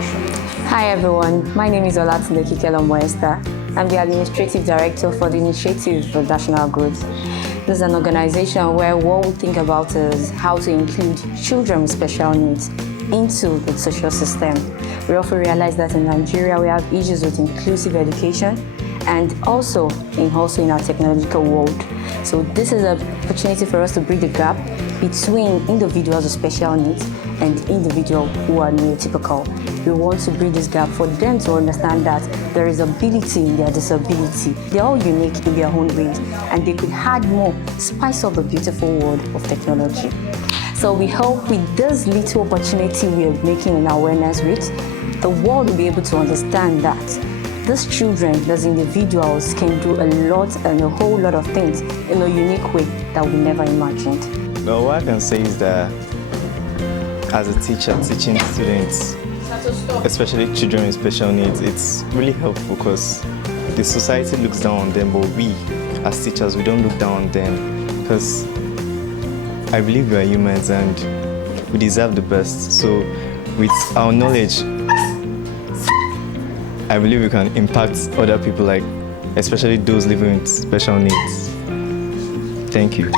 Hi everyone, my name is Olatunde Kikelomo. I'm the Administrative Director for the Initiative for National Growth. This is an organization where what we think about is how to include children with special needs into the social system. We often realize that in Nigeria we have issues with inclusive education and also in our technological world. So this is an opportunity for us to bridge the gap between individuals with special needs and individuals who are neurotypical. We want to bridge this gap for them to understand that there is ability in their disability. They're all unique in their own ways and they could add more, spice up the beautiful world of technology. So we hope with this little opportunity we are making an awareness with, the world will be able to understand that these children, these individuals can do a lot and a whole lot of things in a unique way that we never imagined. Well, what I can say is that as a teacher, teaching students, especially children with special needs, it's really helpful because the society looks down on them, but we, as teachers, we don't look down on them because I believe we are humans and we deserve the best. So with our knowledge, I believe we can impact other people, like especially those living with special needs. Thank you.